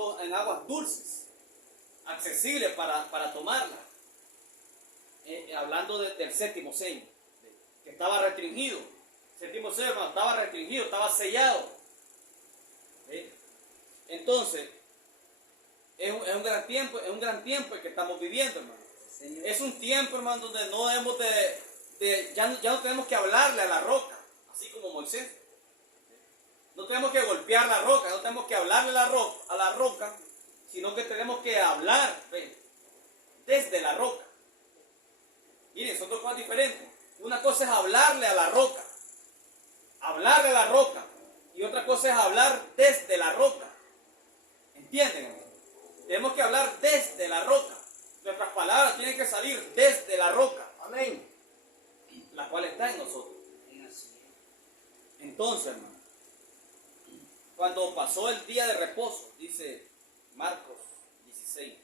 convirtió en aguas dulces, accesibles para tomarla. Hablando del séptimo sello, que estaba restringido. El séptimo sello, hermano, estaba restringido, estaba sellado. Entonces, es un gran tiempo el que estamos viviendo, hermano. Señor. Es un tiempo, hermano, donde no debemos ya no tenemos que hablarle a la roca, así como Moisés. No tenemos que golpear la roca, no tenemos que hablarle a la roca, sino que tenemos que hablar desde la roca. Miren, son dos cosas diferentes. Una cosa es hablarle a la roca, y otra cosa es hablar desde la roca. ¿Entienden? Tenemos que hablar desde la roca. Nuestras palabras tienen que salir desde la roca. Amén. La cual está en nosotros. Entonces, hermano, cuando pasó el día de reposo, dice Marcos 16,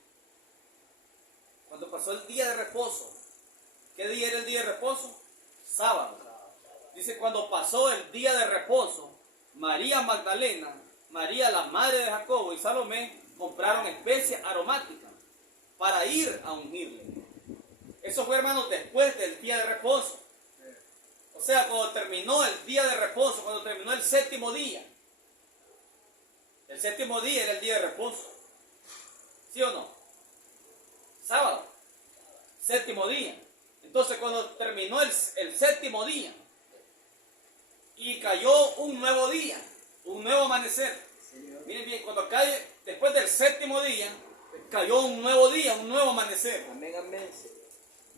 cuando pasó el día de reposo, ¿qué día era el día de reposo? Sábado. Dice, cuando pasó el día de reposo, María Magdalena, María la madre de Jacobo y Salomé compraron especias aromáticas para ir a ungirle. Eso fue, hermanos, después del día de reposo. O sea, cuando terminó el día de reposo, cuando terminó el séptimo día. El séptimo día era el día de reposo. ¿Sí o no? Sábado. Séptimo día. Entonces, cuando terminó el séptimo día y cayó un nuevo día, un nuevo amanecer. Miren bien, cuando cae, después del séptimo día, cayó un nuevo día, un nuevo amanecer. Amén, amén.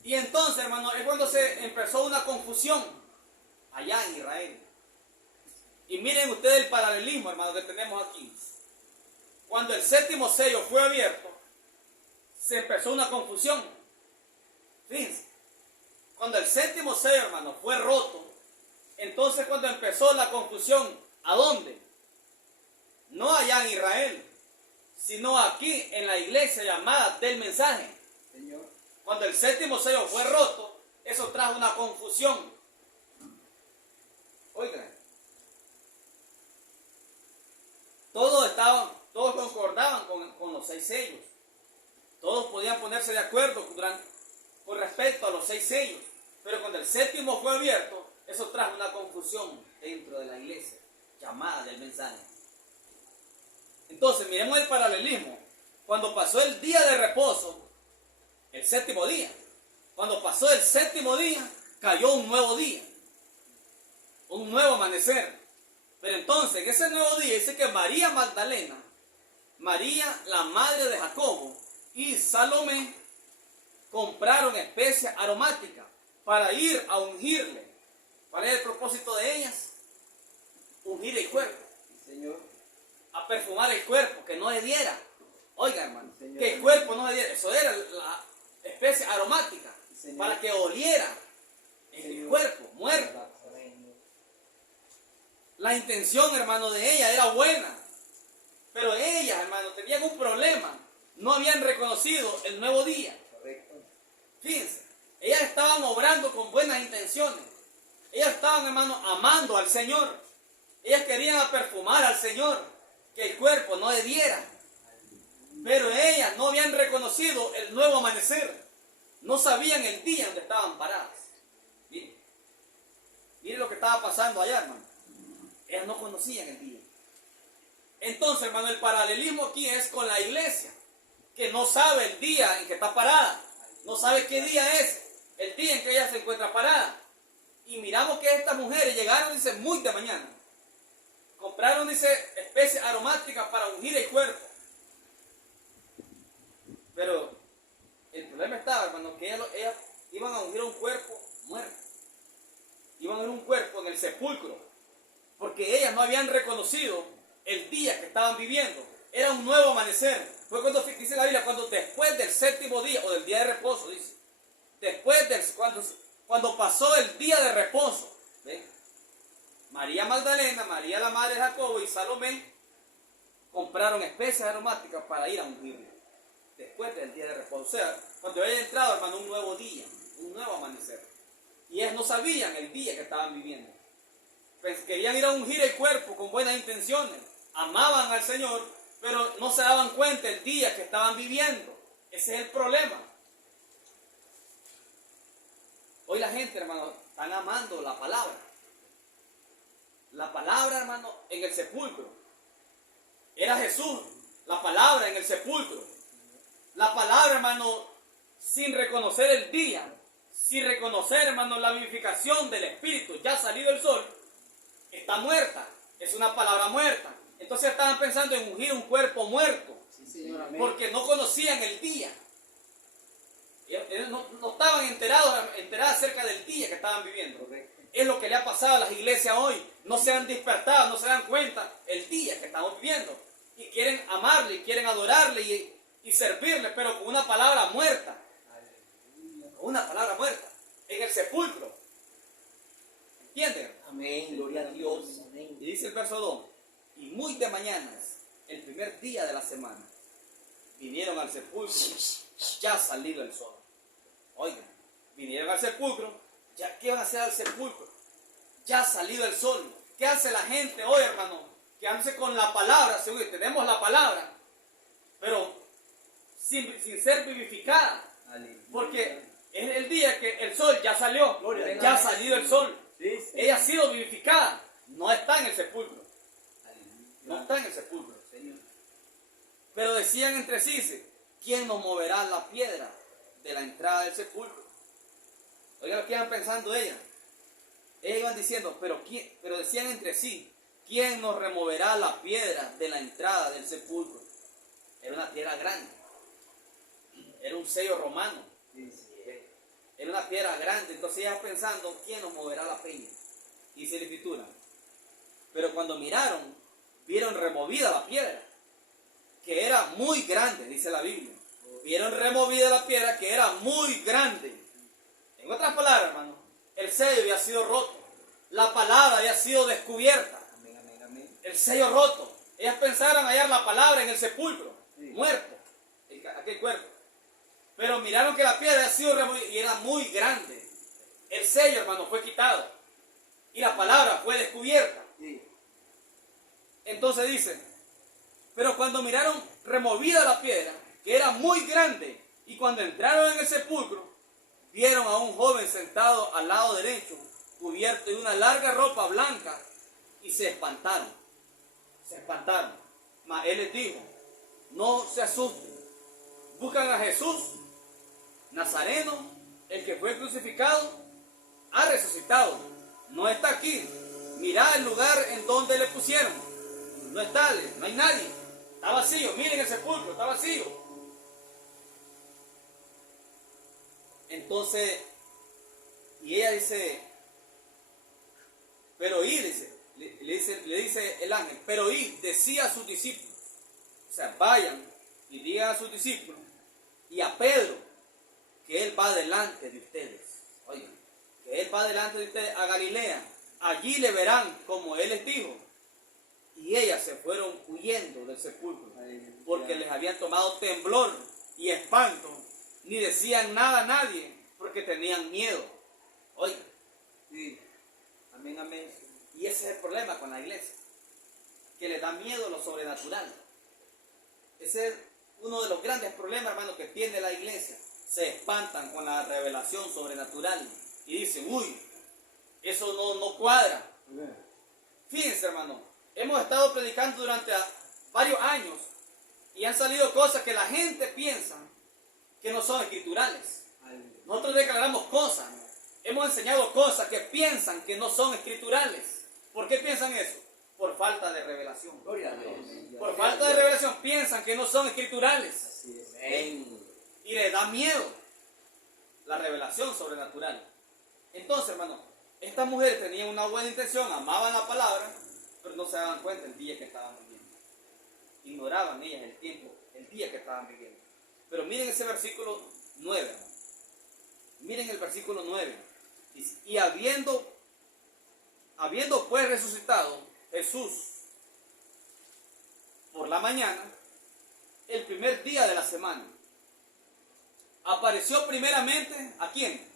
Y entonces, hermano, es cuando se empezó una confusión allá en Israel. Y miren ustedes el paralelismo, hermano, que tenemos aquí. Cuando el séptimo sello fue abierto, se empezó una confusión. Fíjense, cuando el séptimo sello, hermano, fue roto, entonces cuando empezó la confusión, ¿a dónde? No allá en Israel, sino aquí en la iglesia llamada del mensaje. Señor. Cuando el séptimo sello fue roto, eso trajo una confusión. Oigan, todos concordaban con los 6 sellos. Todos podían ponerse de acuerdo con respecto a los 6 sellos. Pero cuando el séptimo fue abierto, eso trajo una confusión dentro de la iglesia llamada del mensaje. Entonces, miremos el paralelismo. Cuando pasó el día de reposo, el séptimo día, cuando pasó el séptimo día, cayó un nuevo día, un nuevo amanecer. Pero entonces, en ese nuevo día, dice que María Magdalena, María, la madre de Jacobo, y Salomé compraron especias aromáticas para ir a ungirle. ¿Cuál es el propósito de ellas? Ungir el cuerpo. Señor. A perfumar el cuerpo, que no hediera. Oiga, hermano, Señor. que el cuerpo no hediera. Eso era la especia aromática, Señor. para que oliera en el cuerpo muerto. La intención, hermano, de ella era buena, pero ellas, hermano, tenían un problema. No habían reconocido el nuevo día. Correcto. Fíjense, ellas estaban obrando con buenas intenciones. Ellas estaban, hermano, amando al Señor. Ellas querían perfumar al Señor, que el cuerpo no hediera. Pero ellas no habían reconocido el nuevo amanecer. No sabían el día donde estaban paradas. Miren lo que estaba pasando allá, hermano. Ellas no conocían el día. Entonces, hermano, el paralelismo aquí es con la iglesia, que no sabe el día en que está parada. No sabe qué día es el día en que ella se encuentra parada. Y miramos que estas mujeres llegaron, dice, muy de mañana. Compraron, dice, especies aromáticas para ungir el cuerpo. Pero el problema estaba, hermano, que ellas iban a ungir un cuerpo muerto. Iban a ungir un cuerpo en el sepulcro. Porque ellas no habían reconocido el día que estaban viviendo. Era un nuevo amanecer. Fue cuando, dice la Biblia, cuando después del séptimo día, o del día de reposo, dice. Cuando pasó el día de reposo. ¿Ve? María Magdalena, María la madre de Jacobo y Salomé compraron especias aromáticas para ir a ungirle. Después del día de reposo. O sea, cuando había entrado, hermano, un nuevo día, un nuevo amanecer. Y ellas no sabían el día que estaban viviendo. Pues querían ir a ungir el cuerpo con buenas intenciones. Amaban al Señor, pero no se daban cuenta el día que estaban viviendo. Ese es el problema. Hoy la gente, hermano, están amando la palabra. La palabra, hermano, en el sepulcro. Era Jesús, la palabra en el sepulcro. La palabra, hermano, sin reconocer el día, sin reconocer, hermano, la vivificación del Espíritu, ya salido el sol, está muerta. Es una palabra muerta. Entonces estaban pensando en ungir un cuerpo muerto, porque no conocían el día. Ellos no estaban enterados acerca del día que estaban viviendo. Es lo que le ha pasado a las iglesias hoy. No se han despertado, no se dan cuenta el día que estamos viviendo. Y quieren amarle, y quieren adorarle y servirle, pero con una palabra muerta. Con una palabra muerta. En el sepulcro. ¿Entienden? Amén, gloria a Dios. Amén. Y dice el verso 2. Y muy de mañanas, el primer día de la semana, vinieron al sepulcro, ya salido el sol. Oigan, vinieron al sepulcro, ya, ¿qué van a hacer al sepulcro? Ya salido el sol. ¿Qué hace la gente hoy, hermano? Que hace con la palabra, según tenemos la palabra, pero sin ser vivificada. Porque es el día que el sol ya salió, ya ha salido el sol. Ella ha sido vivificada, no está en el sepulcro. No está en el sepulcro, Señor. Pero decían entre sí, ¿quién nos moverá la piedra de la entrada del sepulcro? Oigan lo que iban pensando ellas. Ellas iban diciendo, pero decían entre sí, ¿quién nos removerá la piedra de la entrada del sepulcro? Era una piedra grande. Era un sello romano. Era una piedra grande. Entonces ellas pensando, ¿quién nos moverá la peña? Dice la Escritura. Pero cuando miraron, vieron removida la piedra, que era muy grande, dice la Biblia. Vieron removida la piedra, que era muy grande. En otras palabras, hermano, el sello había sido roto. La palabra había sido descubierta. El sello roto. Ellas pensaron hallar la palabra en el sepulcro, muerto, aquel cuerpo. Pero miraron que la piedra había sido removida y era muy grande. El sello, hermano, fue quitado. Y la palabra fue descubierta. Entonces dice, pero cuando miraron removida la piedra, que era muy grande, y cuando entraron en el sepulcro, vieron a un joven sentado al lado derecho, cubierto de una larga ropa blanca, y se espantaron. Se espantaron. Mas él les dijo, no se asusten, buscan a Jesús, Nazareno, el que fue crucificado, ha resucitado, no está aquí. Mirad el lugar en donde le pusieron. No está, no hay nadie. Está vacío, miren el sepulcro, está vacío. Entonces, y ella dice, pero id, le dice el ángel, pero id, decía a sus discípulos. O sea, vayan y digan a sus discípulos y a Pedro que él va delante de ustedes. Oigan, que él va delante de ustedes a Galilea. Allí le verán como él les dijo. Y ellas se fueron huyendo del sepulcro, porque les habían tomado temblor y espanto. Ni decían nada a nadie, porque tenían miedo. Oigan, amén, amén. Y ese es el problema con la iglesia, que les da miedo lo sobrenatural. Ese es uno de los grandes problemas, hermano, que tiene la iglesia. Se espantan con la revelación sobrenatural y dicen, uy, eso no cuadra. Fíjense, hermano, hemos estado predicando durante varios años y han salido cosas que la gente piensa que no son escriturales. Nosotros declaramos cosas, hemos enseñado cosas que piensan que no son escriturales. ¿Por qué piensan eso? Por falta de revelación. Gloria a Dios. Por falta de revelación piensan que no son escriturales. Y les da miedo la revelación sobrenatural. Entonces, hermano, estas mujeres tenían una buena intención, amaban la palabra, pero no se daban cuenta el día que estaban viviendo. Ignoraban ellas el tiempo, el día que estaban viviendo. Pero miren ese versículo 9. Hermano. Miren el versículo 9. Dice, y habiendo pues resucitado Jesús por la mañana, el primer día de la semana, apareció primeramente ¿a quién?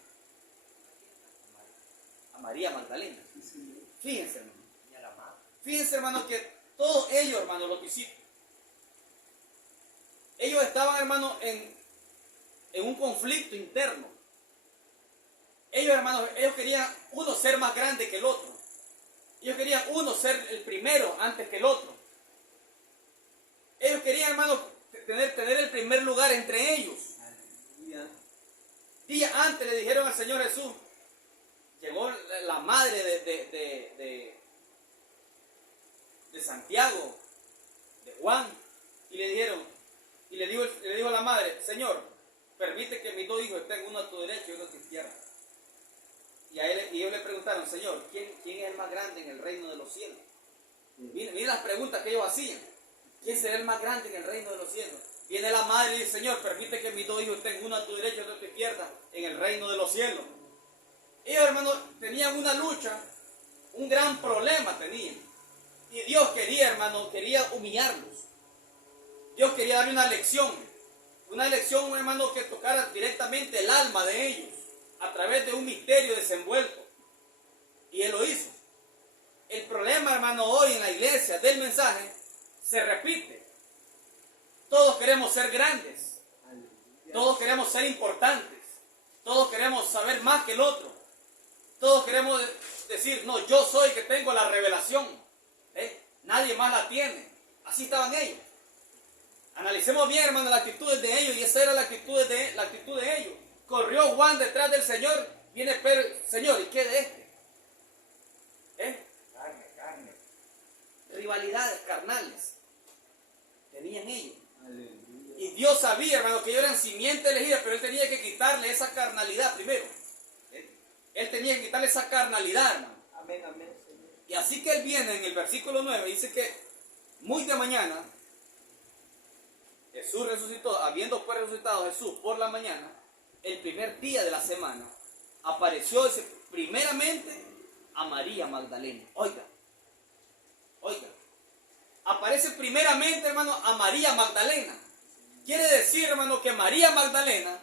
A María Magdalena. Fíjense, hermano. Fíjense, hermano, que todos ellos, hermano, los discípulos, ellos estaban, hermano, en un conflicto interno. Ellos, hermanos, ellos querían uno ser más grande que el otro. Ellos querían uno ser el primero antes que el otro. Ellos querían, hermanos, tener el primer lugar entre ellos. Días antes le dijeron al Señor Jesús, llegó la madre de Santiago, de Juan, y le dijo a la madre, Señor, permite que mis dos hijos estén uno a tu derecha y uno a tu izquierda. Y ellos le preguntaron, Señor, ¿quién es el más grande en el reino de los cielos? Miren las preguntas que ellos hacían. ¿Quién será el más grande en el reino de los cielos? Viene la madre y dice, Señor, permite que mis dos hijos estén uno a tu derecha y otro a tu izquierda en el reino de los cielos. Ellos, hermanos, tenían una lucha, un gran problema tenían. Y Dios quería, hermano, quería humillarlos. Dios quería darle una lección, hermano, que tocara directamente el alma de ellos, a través de un misterio desenvuelto. Y Él lo hizo. El problema, hermano, hoy en la iglesia del mensaje se repite. Todos queremos ser grandes. Todos queremos ser importantes. Todos queremos saber más que el otro. Todos queremos decir, no, yo soy el que tengo la revelación. Nadie más la tiene. Así estaban ellos. Analicemos bien, hermano, las actitudes de ellos. Y esa era la actitud de ellos. Corrió Juan detrás del Señor. Viene Pedro, Señor, ¿y qué de este? Carne. Rivalidades carnales tenían ellos. Aleluya. Y Dios sabía, hermano, que ellos eran simiente elegida, pero Él tenía que quitarle esa carnalidad primero. Él tenía que quitarle esa carnalidad, hermano. Amén, amén, Señor. Y así que Él viene en el versículo 9, dice que muy de mañana Jesús resucitó, habiendo pues resucitado Jesús por la mañana, el primer día de la semana, apareció primeramente a María Magdalena. Oiga, aparece primeramente, hermano, a María Magdalena. Quiere decir, hermano, que María Magdalena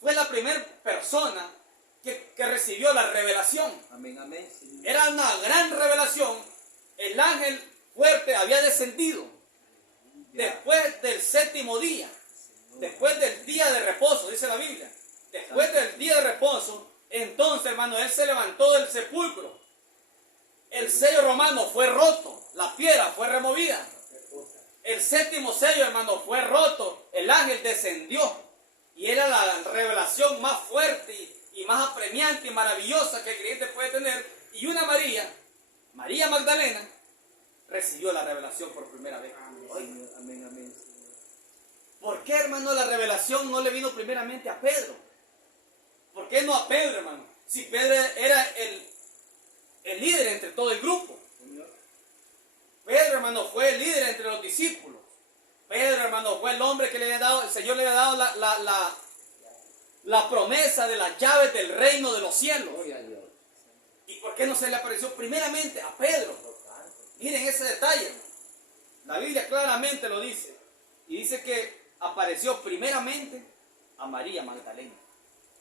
fue la primera persona que recibió la revelación. Amén, amén, Señor. Era una gran revelación. El ángel fuerte había descendido después del séptimo día, después del día de reposo, dice la Biblia. Después del día de reposo, entonces, hermano, Él se levantó del sepulcro. El sello romano fue roto, la piedra fue removida. El séptimo sello, hermano, fue roto. El ángel descendió. Y era la revelación más fuerte y más apremiante y maravillosa que el creyente puede tener. Y una María Magdalena, recibió la revelación por primera vez. Amén, amén, amén, Señor. ¿Por qué, hermano, la revelación no le vino primeramente a Pedro? ¿Por qué no a Pedro, hermano? Si Pedro era el líder entre todo el grupo. Pedro, hermano, fue el líder entre los discípulos. Pedro, hermano, fue el hombre que el Señor le había dado la promesa de las llaves del reino de los cielos. ¿Y por qué no se le apareció primeramente a Pedro? Miren ese detalle. La Biblia claramente lo dice. Y dice que apareció primeramente a María Magdalena.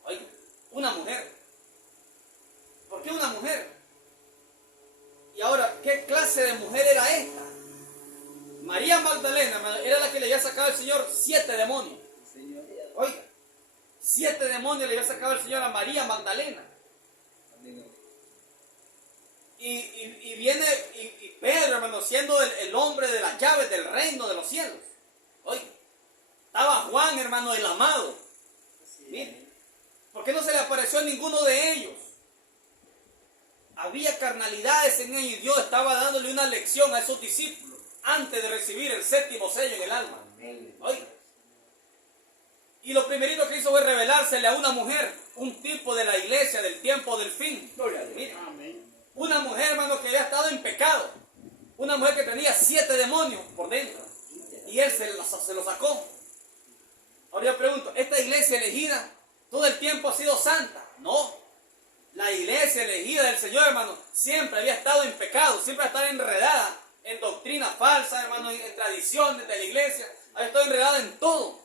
Oiga, una mujer. ¿Por qué una mujer? Y ahora, ¿qué clase de mujer era esta? María Magdalena, hermano, era la que le había sacado al Señor 7 demonios. Oiga, 7 demonios le había sacado al Señor a María Magdalena. Y viene Pedro, hermano, siendo el hombre de las llaves del reino de los cielos. Oiga, estaba Juan, hermano, el amado. Miren, ¿por qué no se le apareció a ninguno de ellos? Había carnalidades en ellos y Dios estaba dándole una lección a esos discípulos antes de recibir el séptimo sello en el alma. Oiga. Y lo primerito que hizo fue revelársele a una mujer, un tipo de la iglesia del tiempo del fin. Miren, una mujer, hermano, que había estado en pecado. Una mujer que tenía 7 demonios por dentro. Y Él se lo sacó. Ahora yo pregunto, ¿esta iglesia elegida todo el tiempo ha sido santa? No. La iglesia elegida del Señor, hermano, siempre había estado en pecado, siempre había estado enredada en doctrina falsa, hermano, en tradiciones de la iglesia, había estado enredada en todo.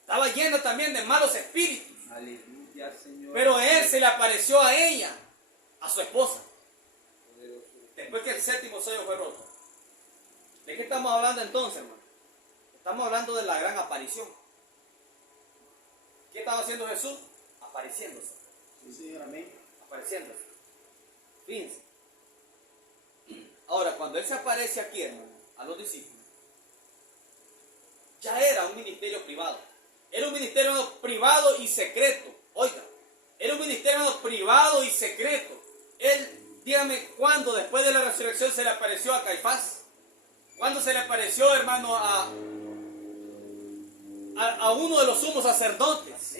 Estaba llena también de malos espíritus. Aleluya, Señor. Pero Él se le apareció a ella, a su esposa, después que el séptimo sello fue roto. ¿De qué estamos hablando entonces, hermano? Estamos hablando de la gran aparición. ¿Qué estaba haciendo Jesús? Apareciéndose. Sí, Señor, amén. Apareciéndose. Fíjense. Ahora, cuando Él se aparece aquí, hermano, a los discípulos, ya era un ministerio privado. Era un ministerio privado y secreto. Oiga, era un ministerio privado y secreto. Él, dígame, ¿cuándo después de la resurrección se le apareció a Caifás? ¿Cuándo se le apareció, hermano, a uno de los sumos sacerdotes?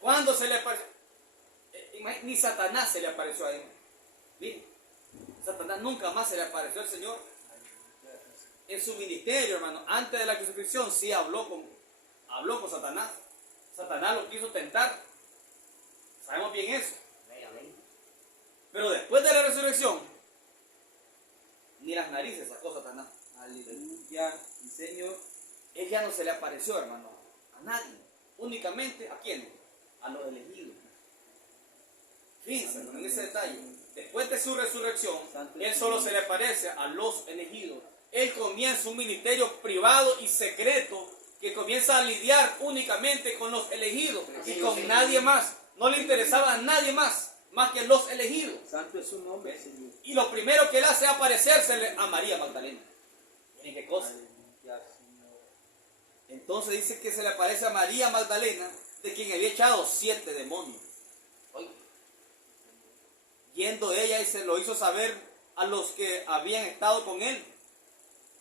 ¿Cuándo se le apareció? Ni Satanás se le apareció a él. ¿Sí? Satanás nunca más se le apareció al Señor. En su ministerio, hermano, antes de la crucifixión, sí habló con Satanás. Satanás lo quiso tentar. Sabemos bien eso. Pero después de la resurrección, ni las narices sacó Satanás. Aleluya. Sí, Señor. Él ya no se le apareció, hermano, a nadie. Únicamente, ¿a quién? A los elegidos. Fíjense en ese detalle. Después de su resurrección, Él solo se le aparece a los elegidos. Él comienza un ministerio privado y secreto que comienza a lidiar únicamente con los elegidos y con nadie más. No le interesaba a nadie más que los elegidos. Santo es su nombre, Señor. Y lo primero que Él hace es aparecérsele a María Magdalena. Miren qué cosa. Aleluya, Señor. Entonces dice que se le aparece a María Magdalena, de quien había echado 7 demonios. Oiga. Yendo ella y se lo hizo saber a los que habían estado con él,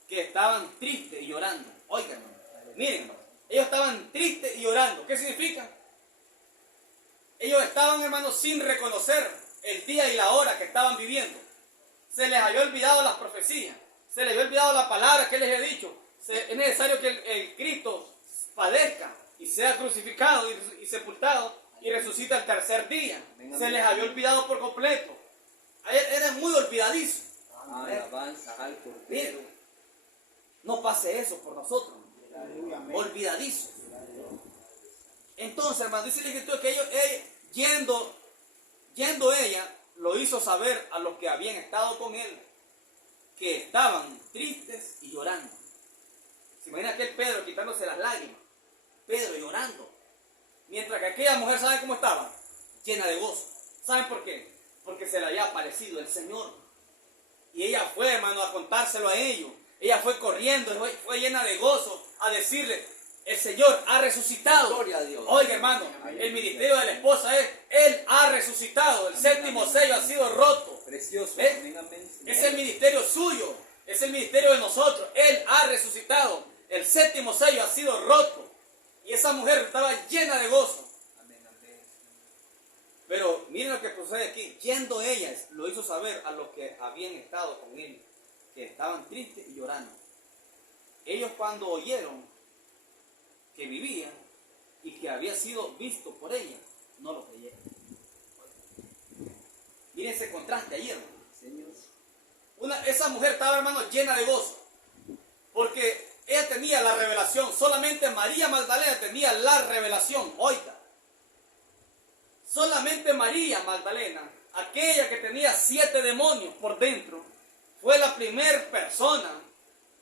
que estaban tristes y llorando. Oigan, hermano, miren, hermano, ellos estaban tristes y llorando. ¿Qué significa? Ellos estaban, hermanos, sin reconocer el día y la hora que estaban viviendo. Se les había olvidado las profecías, se les había olvidado la palabra que les he dicho. Es necesario que el Cristo padezca y sea crucificado y sepultado y resucita el tercer día. Se les había olvidado por completo. Eran muy olvidadizos. Alabanza al Cordero. Miren, no pase eso por nosotros. Olvidadizos. Entonces, hermano, dice la Escritura que ellos yendo ella, lo hizo saber a los que habían estado con él, que estaban tristes y llorando. Se imagina aquel Pedro quitándose las lágrimas. Pedro llorando. Mientras que aquella mujer, ¿sabe cómo estaba? Llena de gozo. ¿Saben por qué? Porque se le había aparecido el Señor. Y ella fue, hermano, a contárselo a ellos. Ella fue corriendo, fue llena de gozo a decirle: el Señor ha resucitado. Gloria a Dios. Oiga, hermano, el ministerio de la esposa es: Él ha resucitado. El séptimo sello ha sido roto. Precioso. ¿Eh? Amén, amén, Señor. Es el ministerio suyo. Es el ministerio de nosotros. Él ha resucitado. El séptimo sello ha sido roto. Y esa mujer estaba llena de gozo. Amén, amén. Pero miren lo que procede aquí. Yendo ellas, lo hizo saber a los que habían estado con él, que estaban tristes y llorando. Ellos, cuando oyeron que vivía y que había sido visto por ella, no lo creyeron. Miren ese contraste ahí, hermano. Señor. Esa mujer estaba, hermano, llena de gozo, porque ella tenía la revelación. Solamente María Magdalena tenía la revelación. Oiga, solamente María Magdalena, aquella que tenía 7 demonios por dentro, fue la primera persona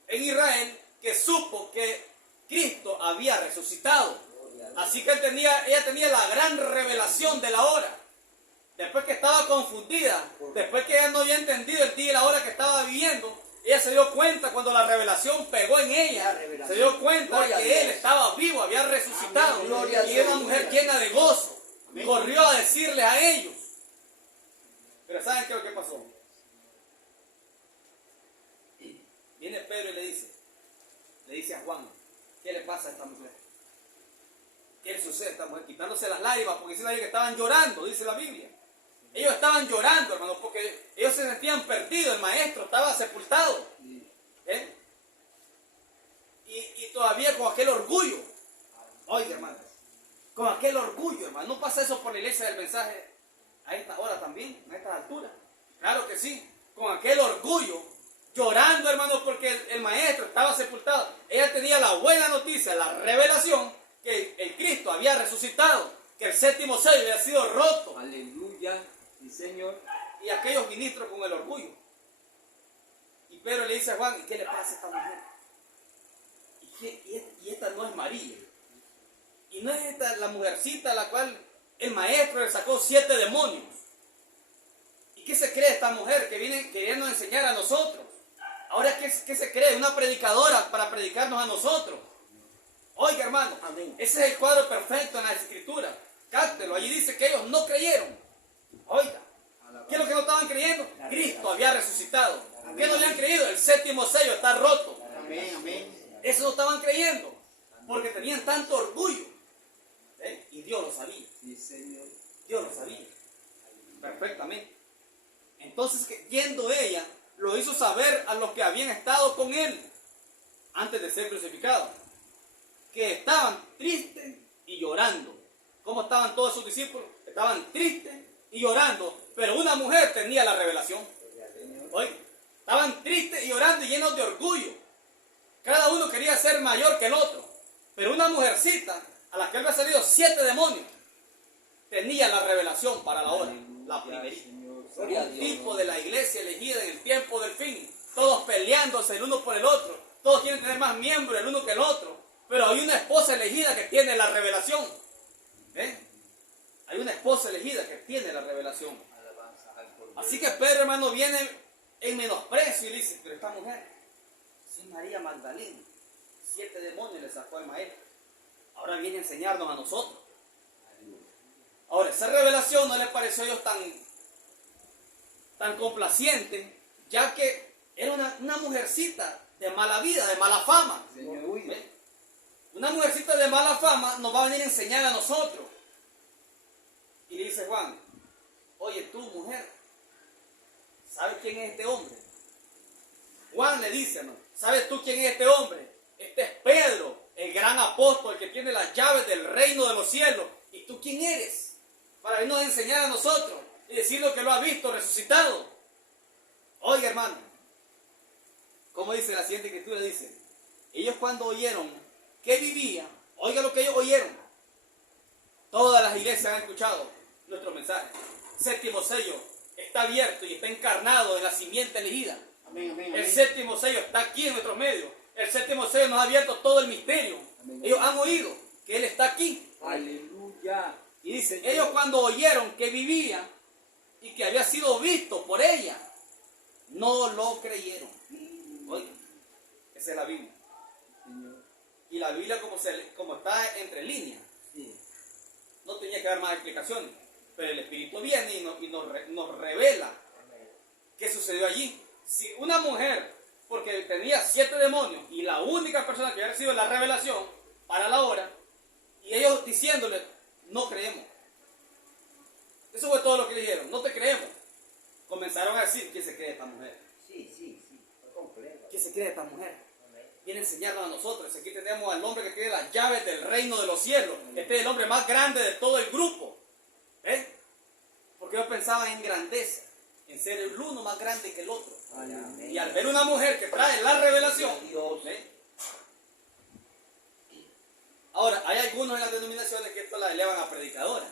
en Israel que supo que Cristo había resucitado. Así que ella tenía la gran revelación de la hora. Después que estaba confundida, después que ella no había entendido el día y la hora que estaba viviendo, ella se dio cuenta cuando la revelación pegó en ella. Se dio cuenta de que Él estaba vivo, había resucitado. Y era una mujer llena de gozo. Corrió a decirles a ellos. Pero ¿saben qué es lo que pasó? Viene Pedro y le dice a Juan: ¿qué le pasa a esta mujer? ¿Qué le sucede a esta mujer? Quitándose las lágrimas, porque dice la Biblia que estaban llorando, dice la Biblia. Ellos estaban llorando, hermanos, porque ellos se sentían perdidos. El maestro estaba sepultado. ¿Eh? Y todavía con aquel orgullo. Oiga, hermanos, con aquel orgullo, hermano. ¿No pasa eso por la iglesia del mensaje a esta hora también, a estas alturas? Claro que sí. Con aquel orgullo, llorando, hermano, porque el maestro estaba sepultado. Ella tenía la buena noticia, la revelación, que el Cristo había resucitado, que el séptimo sello había sido roto. Aleluya. Sí, Señor. Y aquellos ministros con el orgullo. Y Pedro le dice a Juan: ¿y qué le pasa a esta mujer? y esta no es María. Y no es esta la mujercita a la cual el maestro le sacó 7 demonios. ¿Y qué se cree esta mujer que viene queriendo enseñar a nosotros? Ahora, ¿qué se cree? Una predicadora para predicarnos a nosotros. Oiga, hermano, Amén. ese es el cuadro perfecto en las Escrituras. Cáptelo, allí dice que ellos no creyeron. Oiga, ¿qué es lo que no estaban creyendo? Cristo había resucitado. ¿Qué no habían creído? El 7º sello está roto. Amén, amén. Eso no estaban creyendo, porque tenían tanto orgullo. Y Dios lo sabía. Sí, Señor. Dios lo sabía perfectamente. Entonces, yendo ella, lo hizo saber a los que habían estado con él antes de ser crucificado, que estaban tristes y llorando. ¿Cómo estaban todos sus discípulos? Estaban tristes y llorando, pero una mujer tenía la revelación. Oye, estaban tristes y llorando y llenos de orgullo. Cada uno quería ser mayor que el otro, pero una mujercita a la que había salido 7 demonios tenía la revelación para la hora, la primerita. Un tipo de la iglesia elegida en el tiempo del fin, todos peleándose el uno por el otro, todos quieren tener más miembros el uno que el otro, pero hay una esposa elegida que tiene la revelación. Hay una esposa elegida que tiene la revelación. Alabanza al Cordero. Así que Pedro, hermano, viene en menosprecio y dice, pero esta mujer, si es María Magdalena, 7 demonios le sacó al maestro, ahora viene a enseñarnos a nosotros. Ahora, esa revelación no le pareció a ellos tan complaciente, ya que era una mujercita de mala vida, de mala fama. Señor. Una mujercita de mala fama nos va a venir a enseñar a nosotros. Y le dice Juan, oye tú mujer, ¿sabes quién es este hombre? Juan le dice, ¿no? ¿Sabes tú quién es este hombre? Este es Pedro, el gran apóstol que tiene las llaves del reino de los cielos. ¿Y tú quién eres? Para venirnos a enseñar a nosotros y decir lo que lo ha visto resucitado. Oiga, hermano, como dice la siguiente escritura, dice, ellos cuando oyeron que vivía, oiga lo que ellos oyeron. Todas las iglesias han escuchado nuestro mensaje. 7º sello está abierto y está encarnado en la simiente elegida. Amén, amén, El amén. 7º sello está aquí en nuestros medios. El 7º sello nos ha abierto todo el misterio. Amén. Ellos han oído que Él está aquí. Aleluya. Y dice, ellos cuando oyeron que vivía y que había sido visto por ella, no lo creyeron. Oiga, esa es la Biblia. Señor. Y la Biblia como está entre líneas, no tenía que dar más explicaciones. Pero el Espíritu viene y nos revela qué sucedió allí. Si una mujer, porque tenía 7 demonios, y la única persona que había recibido la revelación para la hora, y ellos diciéndole, no creemos. Eso fue todo lo que dijeron, no te creemos. Comenzaron a decir, ¿quién se cree esta mujer? Sí, fue completo. ¿Quién se cree esta mujer? Amén. Viene a enseñarnos a nosotros. Aquí tenemos al hombre que tiene las llaves del reino de los cielos. Este es el hombre más grande de todo el grupo. Porque ellos pensaban en grandeza, en ser el uno más grande que el otro. Amén. Y al ver una mujer que trae la revelación, Dios. ahora hay algunos en las denominaciones que esto la elevan a predicadora.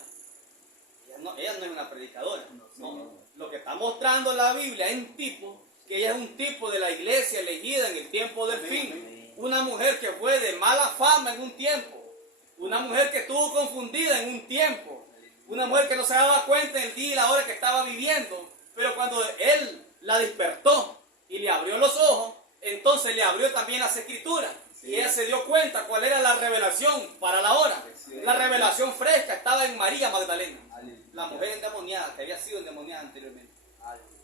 Ella no es una predicadora. No. Lo que está mostrando la Biblia es un tipo, que ella es un tipo de la iglesia elegida en el tiempo del fin. Una mujer que fue de mala fama en un tiempo. Una mujer que estuvo confundida en un tiempo. Una mujer que no se daba cuenta en el día y la hora que estaba viviendo. Pero cuando Él la despertó y le abrió los ojos, entonces le abrió también las escrituras. Y ella se dio cuenta cuál era la revelación para la hora. La revelación fresca estaba en María Magdalena, la mujer endemoniada, que había sido endemoniada anteriormente.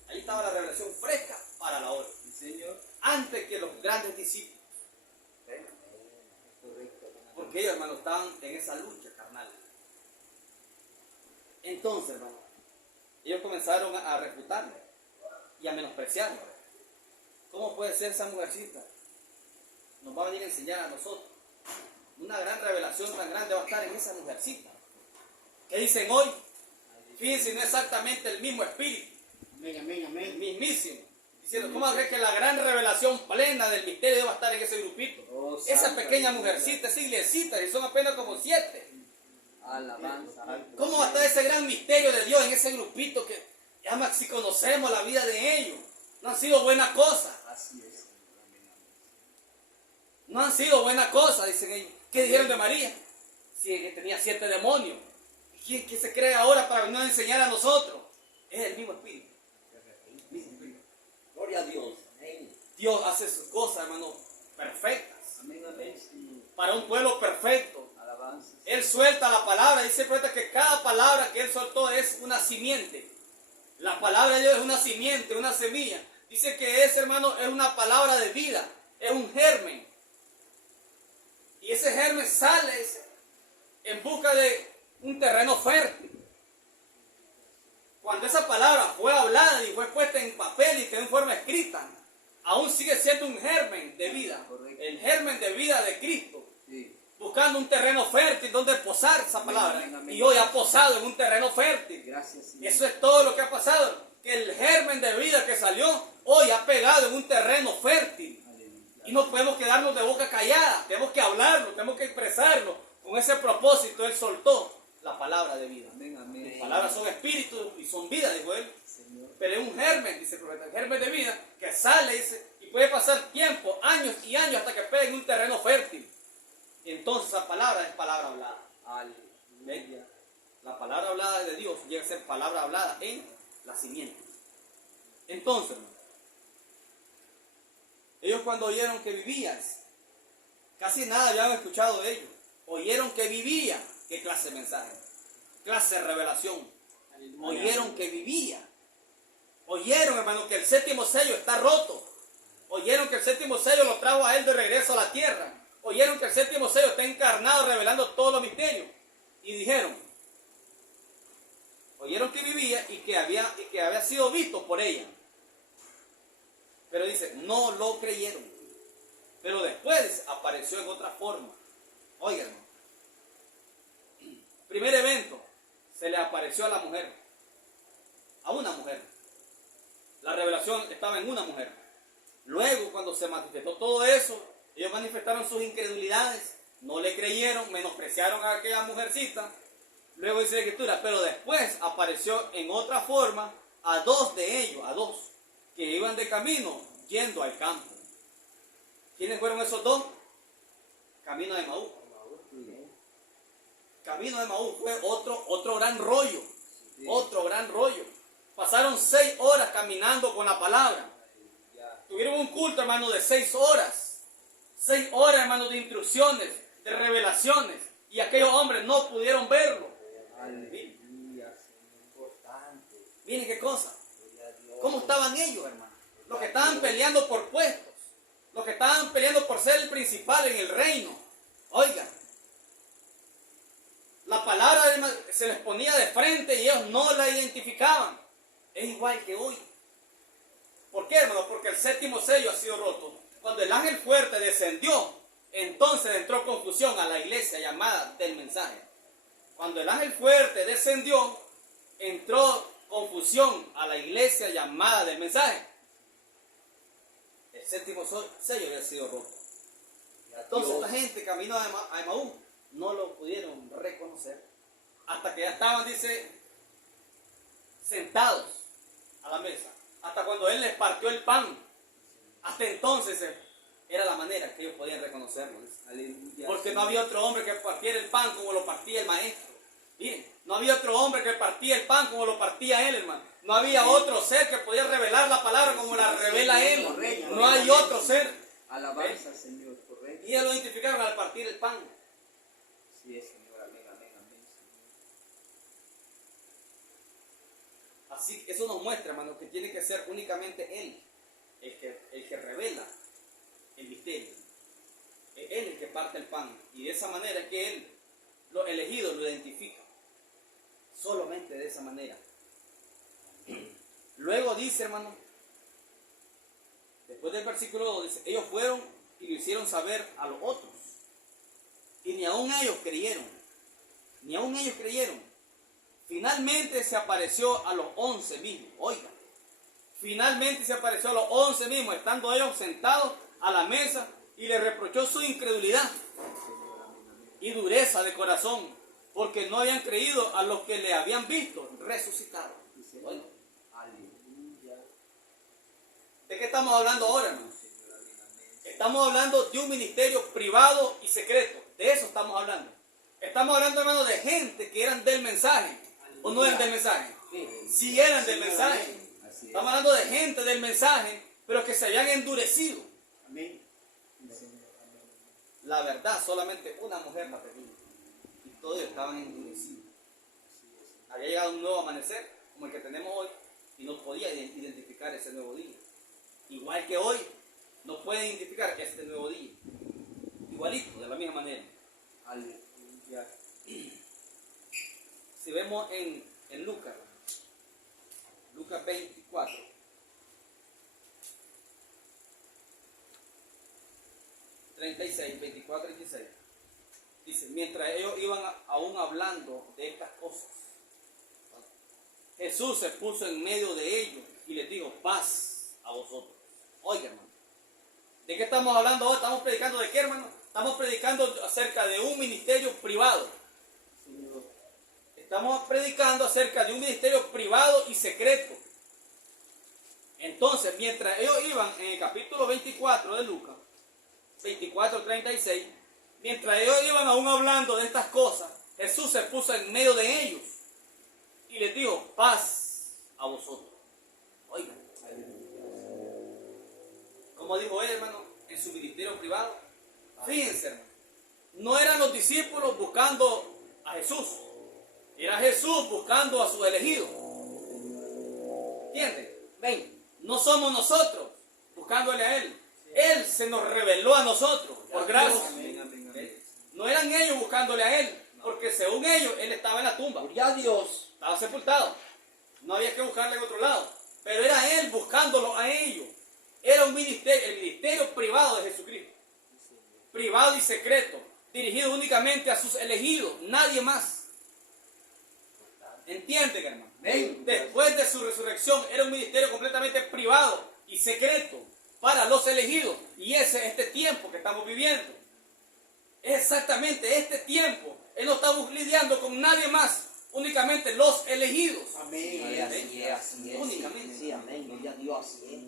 Ahí estaba la revelación fresca para la hora. Señor. Antes que los grandes discípulos. Porque ellos, hermanos, estaban en esa lucha carnal. Entonces, hermano, ellos comenzaron a refutarle y a menospreciarle. ¿Cómo puede ser esa mujercita? Nos va a venir a enseñar a nosotros. Una gran revelación tan grande va a estar en esa mujercita. ¿Qué dicen hoy? Fíjense, no es exactamente el mismo espíritu, Amén, amén, el amén. mismísimo. Diciendo, ¿cómo crees que la gran revelación plena del misterio va a estar en ese grupito? Oh, Esa santa pequeña Dios. mujercita, esa iglesita, y son apenas como 7. Alabanza al Cordero. ¿Cómo va a estar ese gran misterio de Dios en ese grupito que, además, si conocemos la vida de ellos, no han sido buenas cosas? Así es. Amén, amén. No han sido buenas cosas, dicen ellos. ¿Qué dijeron de María? Si que tenía 7 demonios. ¿Quién se cree ahora para venir a enseñar a nosotros? Es el mismo Espíritu. Gloria a Dios. Amén. Dios hace sus cosas, hermano, perfectas. Amén, amén, Señor. Para un pueblo perfecto. Alabanza. Él suelta la palabra. Dice el profeta que cada palabra que Él soltó es una simiente. La palabra de Dios es una simiente, una semilla. Dice que ese, hermano, es una palabra de vida. Es un germen. Y ese germen sale en busca de un terreno fértil. Cuando esa palabra fue hablada y fue puesta en papel y quedó en forma escrita, aún sigue siendo un germen de vida. Correcto. El germen de vida de Cristo. Sí. Buscando un terreno fértil donde posar esa palabra. Amén, amén. Y hoy ha posado en un terreno fértil. Gracias, Señor. Eso es todo lo que ha pasado. Que el germen de vida que salió hoy ha pegado en un terreno fértil. Aleluya. Y no podemos quedarnos de boca callada. Tenemos que hablarlo, tenemos que expresarlo. Con ese propósito Él soltó la palabra de vida. Amén, amén. Las palabras son espíritu y son vida, dijo Él. Señor. Pero es un germen, dice el profeta, el germen de vida que sale, dice, y puede pasar tiempo, años y años hasta que pegue en un terreno fértil. Y entonces esa palabra es palabra hablada. Aleluya. La palabra hablada de Dios llega a ser palabra hablada en la simiente. Entonces, ellos cuando oyeron que vivías, casi nada habían escuchado de ellos. Oyeron que vivía. ¿Qué clase de mensaje? Clase de revelación. Aleluya. Oyeron que vivía. Oyeron, hermano, que el séptimo sello está roto. Oyeron que el séptimo sello lo trajo a Él de regreso a la tierra. Oyeron que el séptimo sello está encarnado, revelando todos los misterios. Y dijeron, oyeron que vivía y que había sido visto por ella. Pero dice, no lo creyeron. Pero después apareció en otra forma. Oigan, primer evento, se le apareció a la mujer. A una mujer. La revelación estaba en una mujer. Luego, cuando se manifestó todo eso, ellos manifestaron sus incredulidades, no le creyeron, menospreciaron a aquella mujercita. Luego dice la Escritura, pero después apareció en otra forma a 2 de ellos, a 2, que iban de camino yendo al campo. ¿Quiénes fueron esos 2? Camino de Maús. Camino de Maús fue otro gran rollo. Sí. Otro gran rollo. Pasaron 6 horas caminando con la palabra. Tuvieron un culto, hermano, de 6 horas. 6 horas, hermano, de instrucciones, de revelaciones. Y aquellos hombres no pudieron verlo. Aleluya, Señor. Importante. Miren qué cosa. Gloria a Dios. ¿Cómo estaban ellos, hermano? Los que estaban peleando por puestos. Los que estaban peleando por ser el principal en el reino. Oigan. La palabra hermano, se les ponía de frente y ellos no la identificaban. Es igual que hoy. ¿Por qué, hermano? Porque el séptimo sello ha sido roto. Cuando el ángel fuerte descendió, entonces entró confusión a la iglesia llamada del mensaje. Cuando el ángel fuerte descendió, entró confusión a la iglesia llamada del mensaje. El séptimo sello había sido roto. Entonces la gente caminó a Emaús, no lo pudieron reconocer. Hasta que ya estaban, dice, sentados a la mesa. Hasta cuando Él les partió el pan. Hasta entonces era la manera que ellos podían reconocerlo. Aleluya. Porque no había otro hombre que partiera el pan como lo partía el maestro. Bien, no había otro hombre que partía el pan como lo partía él, hermano. No había otro ser que podía revelar la palabra como la revela él. Correcto. No hay otro ser. Alabanza, Señor. Correcto. Y ellos lo identificaron al partir el pan. Sí, Señor. Amén, amén, amén, Señor. Así que eso nos muestra, hermano, que tiene que ser únicamente Él el que revela el misterio. Es Él el que parte el pan. Y de esa manera es que Él, los elegidos, lo identifica. Solamente de esa manera. Luego dice, hermano, después del versículo 2, dice, ellos fueron y lo hicieron saber a los otros. Y ni aun ellos creyeron. Ni aun ellos creyeron. Finalmente se apareció a los 11 mismos. Oiga, finalmente se apareció a los 11 mismos, estando ellos sentados a la mesa, y les reprochó su incredulidad y dureza de corazón, porque no habían creído a los que le habían visto resucitado. Oiga, Aleluya. ¿de qué estamos hablando ahora, hermano? Señor, amén, amén. Estamos hablando de un ministerio privado y secreto. De eso estamos hablando. Estamos hablando, hermano, de gente que eran del mensaje. ¿O no eran del mensaje? Sí eran del mensaje. Así es. Estamos hablando de gente del mensaje, pero que se habían endurecido. Amén. Sí, Señor. Amén. La verdad, solamente una mujer la pedía. Y todos estaban endurecidos. Había llegado un nuevo amanecer, como el que tenemos hoy, y no podía identificar ese nuevo día. Igual que hoy, no pueden identificar este nuevo día. Igualito, de la misma manera. Aleluya. Si vemos en Lucas 24, 36, 24, 36, dice, mientras ellos iban aún hablando de estas cosas, Jesús se puso en medio de ellos y les dijo, paz a vosotros. Oiga, hermano, ¿de qué estamos hablando hoy? ¿Estamos predicando de qué, hermano? Estamos predicando acerca de un ministerio privado. Señor. Estamos predicando acerca de un ministerio privado y secreto. Entonces, mientras ellos iban en el capítulo 24 de Lucas, 24:36, mientras ellos iban aún hablando de estas cosas, Jesús se puso en medio de ellos y les dijo, paz a vosotros. Oigan, como dijo él, hermano, en su ministerio privado, fíjense, hermano, no eran los discípulos buscando a Jesús, era Jesús buscando a sus elegidos. ¿Entienden? Ven, no somos nosotros buscándole a Él. Él se nos reveló a nosotros, por gracia. Amén, amén, amén. No eran ellos buscándole a Él, porque según ellos, Él estaba en la tumba. Gloria a Dios. Estaba sepultado. No había que buscarle en otro lado. Pero era Él buscándolo a ellos. Era un ministerio, el ministerio privado de Jesucristo. Privado y secreto. Dirigido únicamente a sus elegidos. Nadie más. ¿Entienden, hermano? Amén. Después de su resurrección era un ministerio completamente privado y secreto para los elegidos. Y ese es este tiempo que estamos viviendo. Es exactamente este tiempo. Él no está lidiando con nadie más. Únicamente los elegidos. Amén. Así es, así es. Únicamente. Sí, amén. Gloria a Dios, así es.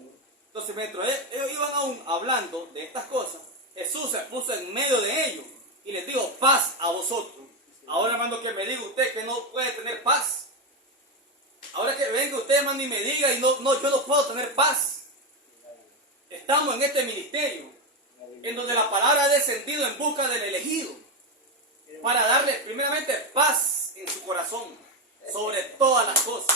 Entonces, mientras ellos iban aún hablando de estas cosas, Jesús se puso en medio de ellos y les dijo, paz a vosotros. Ahora, hermano, que me diga usted que no puede tener paz. Ahora que venga usted, hermano, y me diga, y yo no puedo tener paz. Estamos en este ministerio, en donde la palabra ha descendido en busca del elegido, para darle primeramente paz en su corazón, sobre todas las cosas,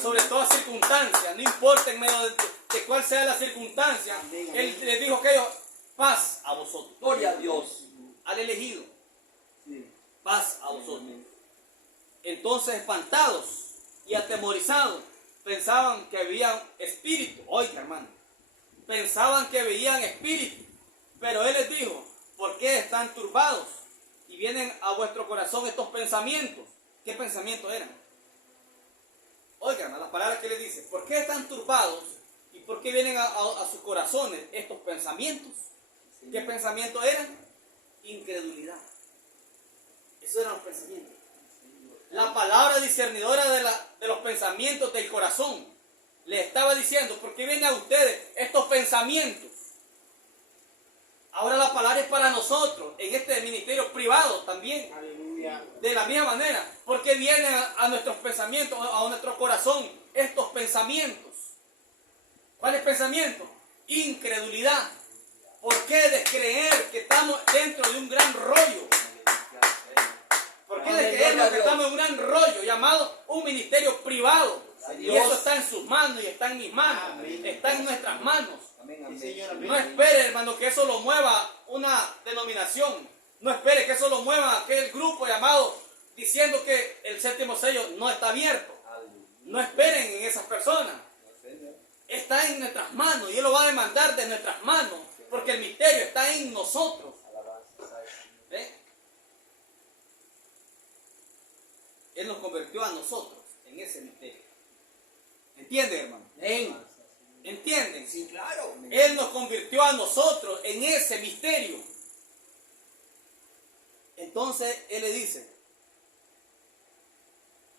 sobre todas circunstancias, no importa en medio de cuál sea la circunstancia. Él les dijo que ellos, paz a vosotros. Gloria a Dios. Al elegido, Sí. paz a vosotros. Entonces, espantados y atemorizados, pensaban que veían espíritu. Oiga, hermano, pensaban que veían espíritu. Pero Él les dijo, ¿por qué están turbados? Y vienen a vuestro corazón estos pensamientos. ¿Qué pensamientos eran? Oigan, a las palabras que le dice, ¿por qué están turbados? ¿Y por qué vienen a sus corazones estos pensamientos? ¿Qué pensamientos eran? Incredulidad. Esos eran los pensamientos. La palabra discernidora de los pensamientos del corazón le estaba diciendo, ¿por qué vienen a ustedes estos pensamientos? Ahora la palabra es para nosotros, en este ministerio privado también. Aleluya. De la misma manera, ¿por qué vienen a nuestros pensamientos, a nuestro corazón, estos pensamientos? ¿Cuáles pensamientos? Incredulidad. ¿Por qué descreer que estamos dentro de un gran rollo? ¿Por qué descreer que estamos en un gran rollo llamado un ministerio privado? Y eso está en sus manos y está en mis manos. Está en nuestras manos. Amén, Sí, amén. Señor, amén. No espere, hermano, que eso lo mueva una denominación. No espere que eso lo mueva aquel grupo llamado diciendo que el séptimo sello no está abierto. No esperen en esas personas. Está en nuestras manos y Él lo va a demandar de nuestras manos porque el misterio está en nosotros. ¿Ve? Él nos convirtió a nosotros en ese misterio. ¿Entienden, hermano? Amén. ¿Entienden? Sí, claro. Él nos convirtió a nosotros en ese misterio. Entonces Él le dice,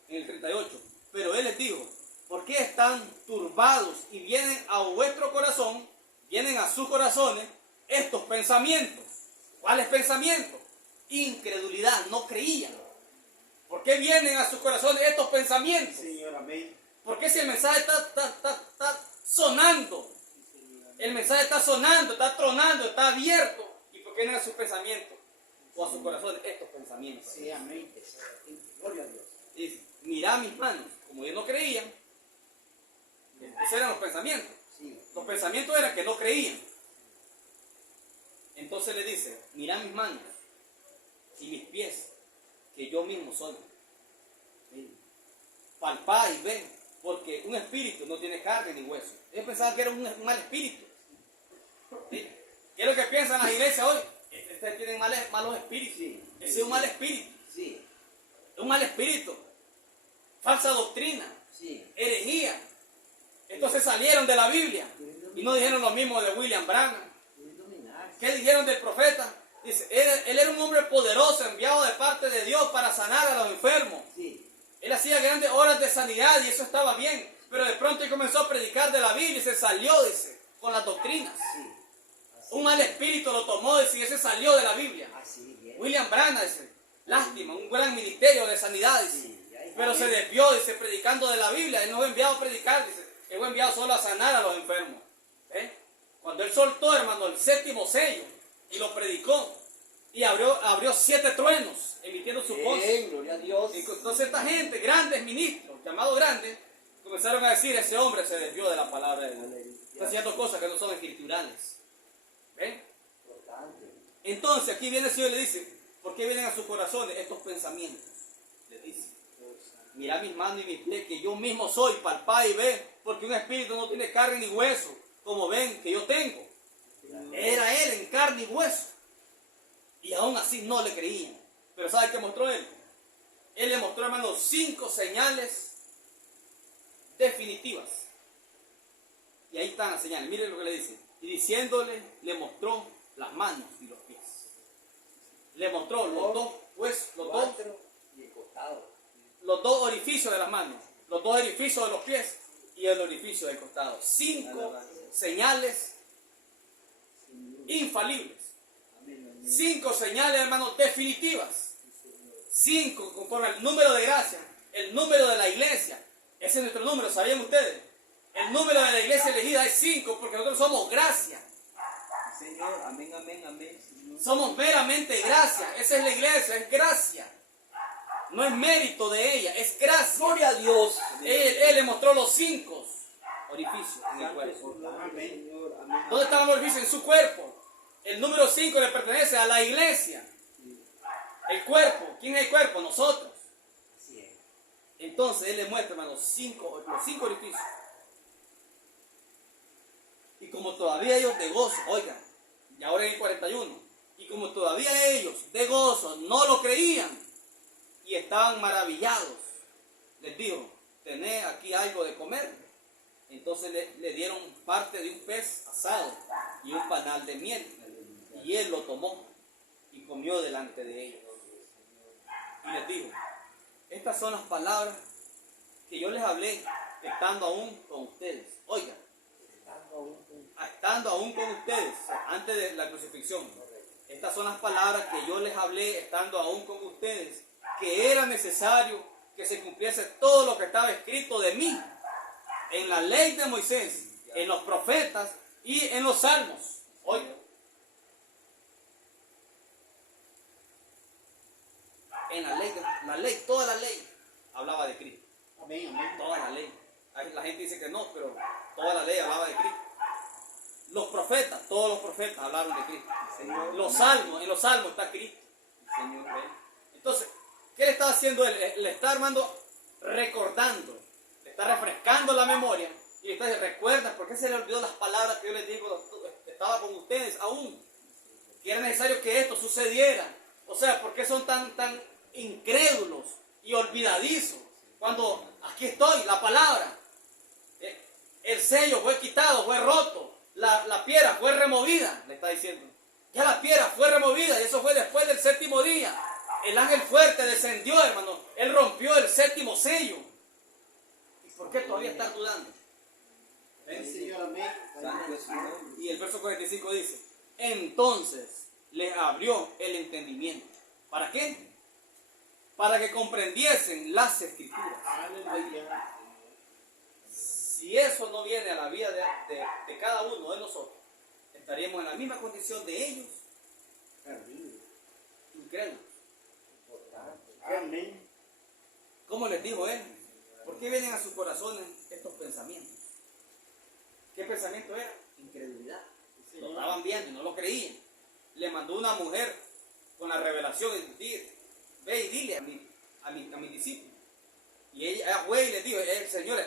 en el 38, pero Él les dijo, ¿por qué están turbados y vienen a vuestro corazón, vienen a sus corazones estos pensamientos. ¿Cuáles pensamientos? Incredulidad, no creían. ¿Por qué vienen a sus corazones estos pensamientos? Señor, amén. ¿Por qué si el mensaje está sonando? El mensaje está sonando, está tronando, está abierto. ¿Y por qué vienen a sus pensamientos? O a sus corazones estos pensamientos. Sí, amén. Gloria a Dios. Y dice, mirá mis manos. Como ellos no creían, esos eran los pensamientos. Sí. Los pensamientos eran que no creían. Entonces le dice, mirá mis manos y mis pies, que yo mismo soy. Palpá y ven, porque un espíritu no tiene carne ni hueso. Ellos pensaban que era un mal espíritu. ¿Sí? ¿Qué es lo que piensan las iglesias hoy? Ustedes tienen malos espíritus. Sí. Ese es un mal espíritu. Sí. Un mal espíritu. Falsa doctrina. Sí. Herejía. Entonces salieron de la Biblia y no dijeron lo mismo de William Branham. ¿Qué dijeron del profeta? Dice, él era un hombre poderoso, enviado de parte de Dios para sanar a los enfermos. Sí. Él hacía grandes obras de sanidad y eso estaba bien. Pero de pronto él comenzó a predicar de la Biblia y se salió, dice, con las doctrinas. Sí. Un mal espíritu lo tomó, dice, y ese salió de la Biblia. Así bien. William Branham, dice, lástima, un gran ministerio de sanidad, dice. Sí, ya, Pero se desvió, dice, predicando de la Biblia. Él no fue enviado a predicar, dice. Él fue enviado solo a sanar a los enfermos. Cuando él soltó, hermano, el séptimo sello y lo predicó y abrió 7 truenos emitiendo su voz. Bien, gloria a Dios. Y entonces esta gente, grandes ministros, llamados grandes, comenzaron a decir, ese hombre se desvió de la palabra de Dios. Está haciendo cosas que no son escriturales. ¿Ven? Importante. Entonces aquí viene el Señor y le dice, ¿por qué vienen a sus corazones estos pensamientos? Le dice, mira mis manos y mis pies, que yo mismo soy, palpá y ve, porque un espíritu no tiene carne ni hueso, como ven que yo tengo. Era él en carne y hueso. Y aún así no le creían. Pero ¿sabe qué mostró él? Él le mostró, hermano, 5 señales definitivas. Y ahí están las señales. Miren lo que le dice. Y diciéndole, le mostró las manos y los pies. Le mostró los dos, pues, Y el costado. los dos orificios de las manos, los dos orificios de los pies y el orificio del costado. 5 señales infalibles. 5 señales, hermanos, definitivas. 5 conforme al número de gracia, el número de la iglesia. Ese es nuestro número, ¿sabían ustedes? El número de la iglesia elegida es 5 porque nosotros somos gracia. Señor, amén, amén, amén. Señor. Somos meramente gracia. Esa es la iglesia, es gracia. No es mérito de ella, es gracia. Gloria a Dios. Él le mostró los 5 orificios en el cuerpo. Amén. ¿Dónde estaban los orificios? En su cuerpo. El número 5 le pertenece a la iglesia. El cuerpo. ¿Quién es el cuerpo? Nosotros. Así es. Entonces él le muestra, hermano, los 5 orificios. Y como todavía ellos de gozo, oigan, y ahora en el 41, y como todavía ellos de gozo no lo creían y estaban maravillados, les dijo, tened aquí algo de comer. Entonces le dieron parte de un pez asado y un panal de miel. Y él lo tomó y comió delante de ellos. Y les dijo, estas son las palabras que yo les hablé estando aún con ustedes. Oigan, estando aún con ustedes, antes de la crucifixión. Estas son las palabras que yo les hablé estando aún con ustedes, que era necesario que se cumpliese todo lo que estaba escrito de mí en la ley de Moisés, en los profetas y en los salmos. Oigan, en la ley, toda la ley hablaba de Cristo. Amén, amén. Toda la ley. La gente dice que no, pero toda la ley hablaba de Cristo. Los profetas, todos los profetas hablaron de Cristo. Señor. Los salmos, en los salmos está Cristo. Señor, ven. Entonces, ¿qué le está haciendo él? Le está armando, recordando, le está refrescando la memoria y le está diciendo, recuerda, ¿por qué se le olvidó las palabras que yo les digo? Estaba con ustedes aún, que era necesario que esto sucediera. O sea, ¿por qué son tan incrédulos y olvidadizos? Cuando aquí estoy, la palabra, el sello fue quitado, fue roto, la piedra fue removida, le está diciendo. Ya la piedra fue removida y eso fue después del 7º día. El ángel fuerte descendió, hermano. Él rompió el 7º sello. ¿Y por qué todavía estás dudando? Ven, Señor, amén. Santo es su nombre. Y el verso 45 dice, Entonces les abrió el entendimiento. ¿Para qué? Para que comprendiesen las escrituras. Aleluya. Si eso no viene a la vida de cada uno de nosotros, estaríamos en la misma condición de ellos, Perdido. incrédulos. Amén. ¿Cómo les dijo él? ¿Por qué vienen a sus corazones estos pensamientos? ¿Qué pensamiento era? Incredulidad. Lo estaban viendo y no lo creían. Le mandó una mujer con la revelación y dice, ve y dile a mi discípulo. Y ella fue y le dijo, el Señor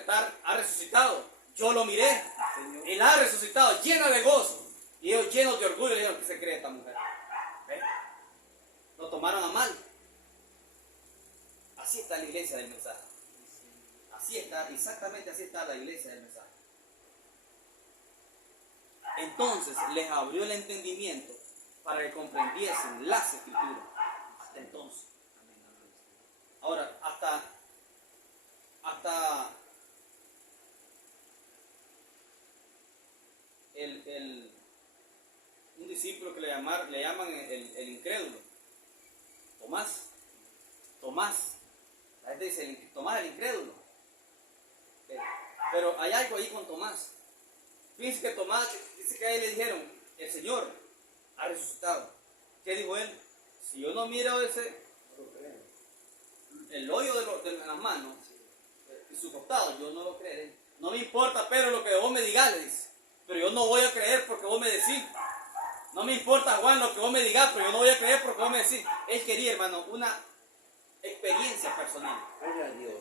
ha resucitado. Yo lo miré. Él ha resucitado, llena de gozo. Y ellos llenos de orgullo le dijeron, ¿qué se cree esta mujer? ¿Ve? Lo tomaron a mal. Así está la iglesia del mensaje. Así está, exactamente así está la iglesia del mensaje. Entonces les abrió el entendimiento para que comprendiesen las escrituras. Hasta entonces. Ahora, hasta un discípulo que le llaman el incrédulo, Tomás. La gente dice, Tomás el incrédulo. Pero hay algo ahí con Tomás. Fíjense que Tomás, dice que a él le dijeron, el Señor ha resucitado. ¿Qué dijo él? Si yo no miro el hoyo de las manos y su costado, yo no lo creeré. No me importa, pero lo que vos me digas, le dice. Pero yo no voy a creer porque vos me decís. No me importa, Juan, lo que vos me digas, pero yo no voy a creer porque vos me decís. Él quería, hermano, una experiencia personal. Gloria a Dios.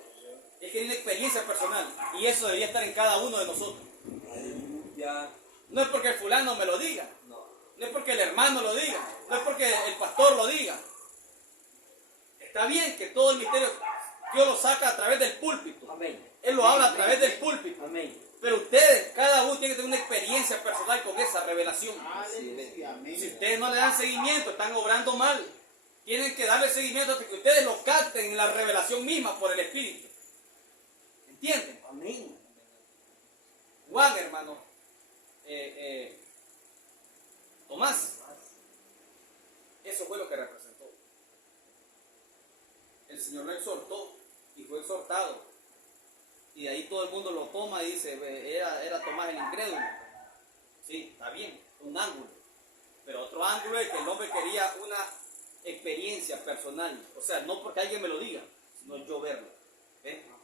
Él quería una experiencia personal. Y eso debería estar en cada uno de nosotros. Aleluya. No es porque el fulano me lo diga. No. No es porque el hermano lo diga. No es porque el pastor lo diga. Está bien que todo el misterio Dios lo saca a través del púlpito. Amén. Él lo habla a través del púlpito. Amén. Pero ustedes, cada uno tiene que tener una experiencia personal con esa revelación. Aleluya. Amén. Si ustedes no le dan seguimiento, están obrando mal. Tienen que darle seguimiento hasta que ustedes lo capten en la revelación misma por el Espíritu. ¿Entienden? Amén. Juan, hermano. Tomás. Eso fue lo que representó. El Señor lo exhortó y fue exhortado. Y de ahí todo el mundo lo toma y dice, era Tomás el incrédulo. Sí, está bien, un ángulo. Pero otro ángulo es que el hombre quería una experiencia personal. O sea, no porque alguien me lo diga, sino yo verlo. ¿Ven?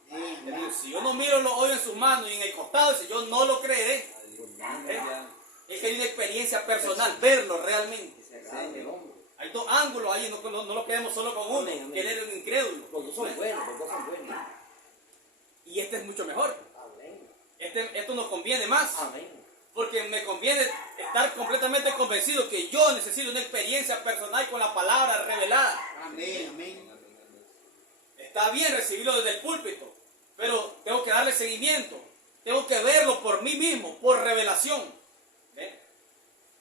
Le digo, si yo no miro los hoyos en sus manos y en el costado, dice, yo no lo creeré. Aleluya. Es que hay una experiencia personal, verlo realmente. Que se agrade el hombre. Hay dos ángulos ahí, no lo quedemos solo con uno, Amén, amén. que él era un incrédulo. Los dos son buenos, los dos son buenos. Y este es mucho mejor. Amén. Esto nos conviene más. Amén. Porque me conviene estar completamente convencido que yo necesito una experiencia personal con la palabra revelada. Amén. Amén. Está bien recibirlo desde el púlpito, pero tengo que darle seguimiento. Tengo que verlo por mí mismo, por revelación. ¿Ven?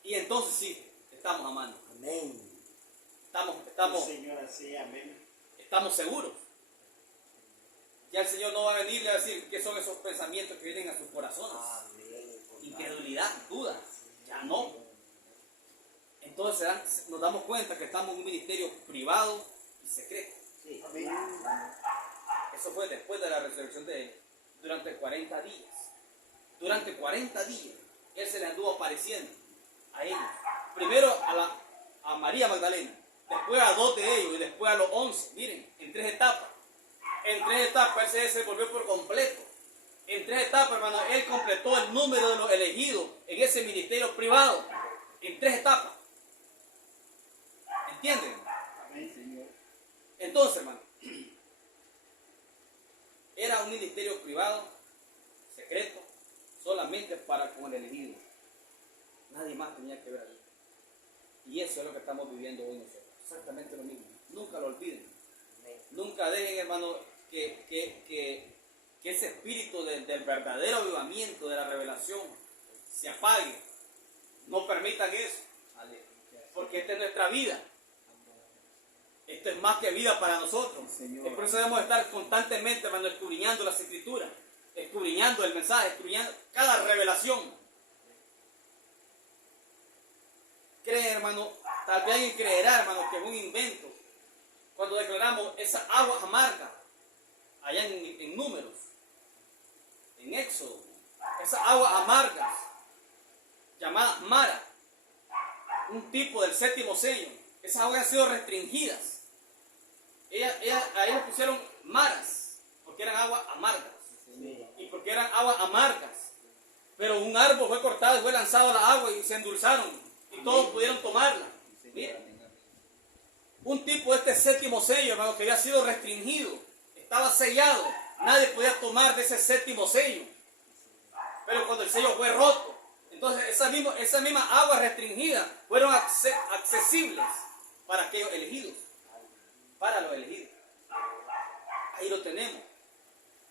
Y entonces sí, estamos amando. Amén. Señor, así. Amén. Estamos seguros. Ya el Señor no va a venirle a decir qué son esos pensamientos que vienen a sus corazones. Amén. Incredulidad, dudas. Ya no. Entonces nos damos cuenta que estamos en un ministerio privado y secreto. Sí. Amén. Eso fue después de la resurrección de él. Durante 40 días. Durante 40 días. Él se le anduvo apareciendo a ellos. Primero a María Magdalena. Después a 2 de ellos y después a los 11. Miren, en 3 etapas. En 3 etapas él se volvió por completo. En 3 etapas, hermano, él completó el número de los elegidos en ese ministerio privado. En 3 etapas. ¿Entienden? Amén, Señor. Entonces, hermano, era un ministerio privado, secreto, solamente para con el elegido. Nadie más tenía que ver ahí. Y eso es lo que estamos viviendo hoy nosotros. Exactamente lo mismo. Nunca lo olviden. Nunca dejen, hermano, que ese espíritu del verdadero avivamiento, de la revelación, se apague. No permitan eso. Porque esta es nuestra vida. Esto es más que vida para nosotros. Señor. Es por eso debemos estar constantemente, hermano, escudriñando las escrituras, escudriñando el mensaje, escudriñando cada revelación. creen, hermano, tal vez alguien creerá, hermano, que es un invento. Cuando declaramos esa agua amarga, allá en Números, en Éxodo, esas aguas amargas, llamadas Mara, un tipo del séptimo sello, esas aguas han sido restringidas. A ellos pusieron maras, porque eran aguas amargas. Y porque eran aguas amargas. Pero un árbol fue cortado y fue lanzado a la agua y se endulzaron. Y todos pudieron tomarla. Mira. Un tipo de este séptimo sello, hermano, que había sido restringido, estaba sellado. Nadie podía tomar de ese séptimo sello. Pero cuando el sello fue roto, entonces esa misma agua restringida fueron accesibles para aquellos elegidos. Para los elegidos. Ahí lo tenemos.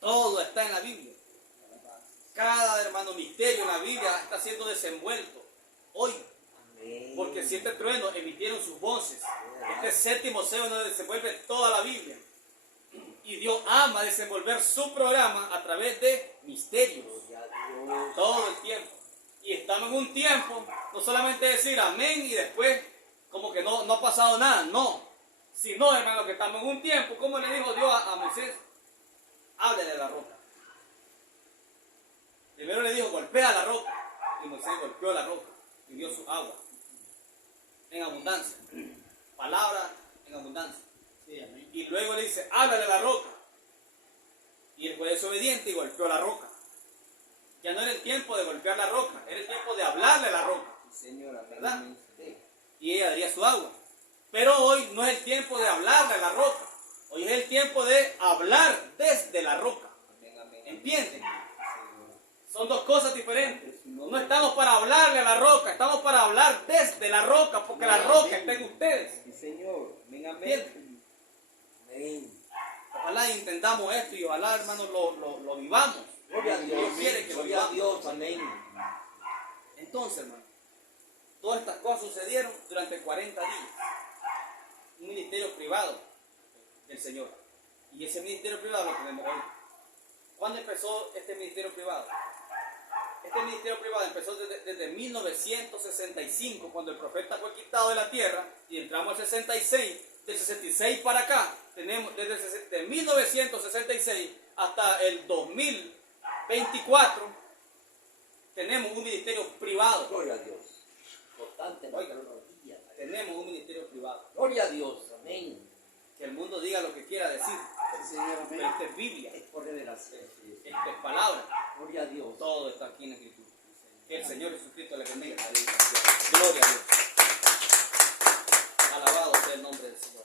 Todo está en la Biblia. Cada, hermano, misterio en la Biblia está siendo desenvuelto hoy. Porque 7 truenos emitieron sus voces. Este séptimo sello donde desenvuelve toda la Biblia. Y Dios ama desenvolver su programa a través de misterios. Todo el tiempo. Y estamos en un tiempo, no solamente decir amén y después como que no ha pasado nada. No. Sino, hermano, que estamos en un tiempo, como le dijo Dios a Moisés, háblele de la roca. Primero le dijo, golpea la roca. Y Moisés golpeó la roca y dio su agua en abundancia. Palabra en abundancia. Y luego le dice, háblale a la roca. Y él fue desobediente y golpeó la roca. Ya no era el tiempo de golpear la roca, era el tiempo de hablarle a la roca. ¿Verdad? Y ella daría su agua. Pero hoy no es el tiempo de hablarle a la roca. Hoy es el tiempo de hablar desde la roca. ¿Entienden? Son dos cosas diferentes. No estamos para hablarle a la roca, estamos para hablar desde la roca, porque la roca está en ustedes. ¿Entienden? Ojalá entendamos esto y ojalá, hermanos, lo vivamos. Gloria a Dios. Dios quiere que lo Gloria a vivamos. Dios. Amén. Entonces, hermano, todas estas cosas sucedieron durante 40 días. Un ministerio privado del Señor. Y ese ministerio privado lo tenemos hoy. ¿Cuándo empezó este ministerio privado? Este ministerio privado empezó desde 1965, cuando el profeta fue quitado de la tierra, y entramos al 66. Del 66 para acá, tenemos desde 1966 hasta el 2024, tenemos un ministerio privado. Gloria a Dios. Importante. Oiga, tenemos un ministerio privado. Gloria a Dios. Amén. Que el mundo diga lo que quiera decir. Pero esta es Biblia. Es por revelación. Esta es palabra. Gloria a Dios. Todo está aquí en la Escritura. Que el Señor Jesucristo le bendiga. Gloria a Dios. Alabado sea el nombre del Señor.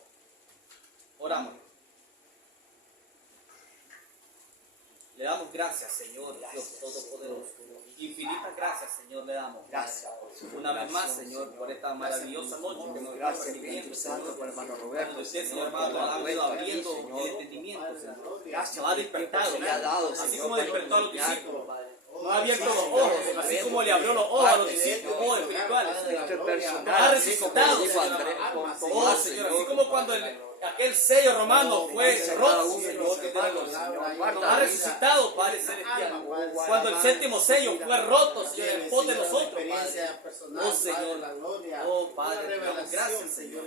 Oramos. Le damos gracias, Señor, Dios Todopoderoso. Infinitas gracias, Señor, le damos. Gracias. Una vez más, Señor, por esta maravillosa noche que nos está Gracias, permitiendo, Espíritu Santo, Señor. por hermano Cuando Roberto. usted, Señor, hermano, ha ido abriendo el entendimiento, Señor. Gracias Ha despertado, que le ha dado, así Señor, como para despertó a los iluminar, discípulos. Padre. No ha abierto los ojos, así como le abrió los ojos a los discípulos, ojos espirituales. Esto es Ha personal, así como resucitado, dijo Andrés, con Oh, Tomás, Señor, así como cuando aquel sello romano fue roto, Señor, que nos ha resucitado, Padre Celestial. Cuando el séptimo sello fue roto, Señor, en pos de nosotros, Padre. Oh, Señor. Oh, Padre, te damos gracias, Señor.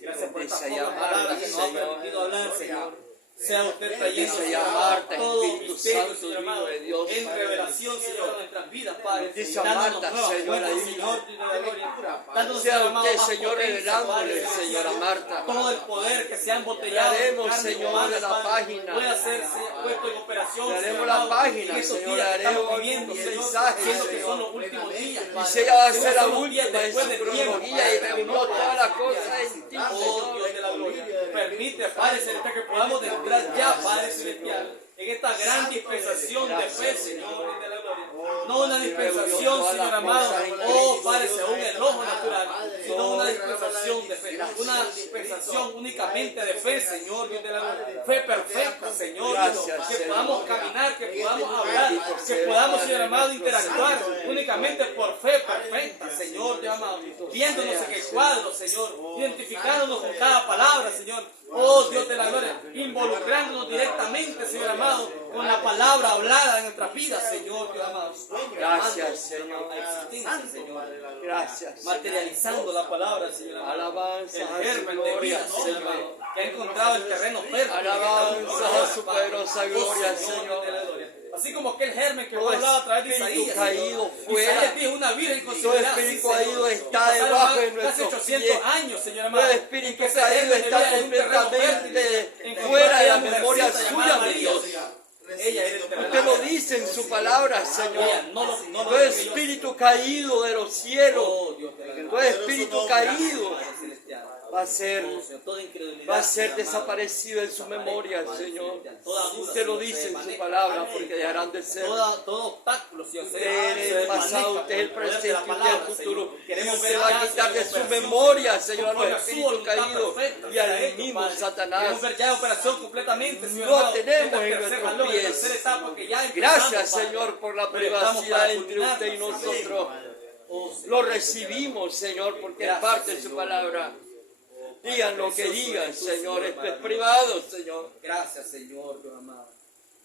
Gracias por estas pocas palabras que nos ha permitido hablar, Señor. Sea usted trayendo, Dice Señor, Marta, todo Espíritu misterio, Santo, Señor amado, Hijo de Dios, en Padre. revelación, Señor, de nuestras vidas, Padre. Dice Dándonos Marta, nuevas Señora, fuerzas, y Señor, de la gloria. Dándonos, Sea Señor amado, usted, más Señor, potencia, revelándole, Padre, señora Marta. todo el poder que se ha embotellado Daremos, en carne Señor, humana, de la Padre, página. puede hacerse puesto en operación, Daremos Señor la amado, página, en estos Señor, días que estamos haremos viviendo, un Señor, mensaje, siendo que Señor. son los últimos días, Y Padre. si ella va a Que ser la son los días última en después su del tiempo, cronología y Padre, reunió todas las cosas en ti, Oh, Señor. Dios de la gloria, permite, Padre Celestial, que podamos entrar ya, Padre Celestial, en esta gran dispensación de fe, Señor, de la gloria. No una dispensación, Señor amado, oh Padre, según el ojo natural, sino una dispensación de fe, una dispensación únicamente de fe, Señor, Dios de la gloria. Fe perfecta, Señor, Gracias, que Señor. podamos caminar, que podamos hablar, que podamos, Señor amado, interactuar únicamente por fe perfecta, Señor, Dios amado, viéndonos en el cuadro, Señor, identificándonos con cada palabra, Señor, Oh Dios de la gloria, involucrándonos directamente, Señor amado, con la palabra hablada en nuestras vidas, Señor Dios amado. Gracias, Señor. A existencia, Señor. Gracias. Materializando la palabra, Señor amado. Alabanza El a su germen de gloria, vida, Señor Señor. amado, que ha encontrado el terreno fértil. Alabanza a su poderosa gloria, Señor. de la gloria. Así como aquel germen que Todo fue hablado a través de espíritu Isaías. caído Señor. fuera. Isaías dijo una virgen Todo considerada. espíritu sí, caído Señor. está Pasaron debajo de casi nuestros 800 pies. años, Señor amado. Todo espíritu en que ese caído germen está vivía en un terreno completamente fértil. fuera de la Encontró a memoria mujercita suya, llamada mi María. Dios. Ella era el terreno Usted lo fértil. dice en su palabra, Señor. Ella no lo Todo espíritu caído de los cielos, Oh, Dios de la gloria. todo espíritu caído Padre celestial. va a ser, Oh, Señor, toda incredulidad, va a ser Señor amado, desaparecido en su memoria, Padre Señor. celestial. Toda duda, Usted lo Señor, dice se en su desvanezca. palabra, porque dejarán de ser. Todo obstáculo, Señor, Usted es el pasado, usted es el presente, usted es el futuro. Queremos Usted ver va a ya, quitar de Señor, su operación, memoria, Señor, a los conforme a su espíritus voluntad caídos perfecta, y al sea hecho, mismo Padre. Satanás. Queremos ver ya operación completamente, Señor Lo amado, tenemos esta en tercer nuestros jalón, pies. esta tercera etapa que ya empezamos, Gracias, Padre. Señor, por la Pero estamos privacidad para entre culminar, usted y Señor. nosotros. Oh, Señor, Lo recibimos, Señor, porque es Gracias, parte de su Señor. palabra. Digan lo que Precioso digan, eres tú, Señor, esto es Padre. privado, Señor. Gracias, Señor, Dios amado.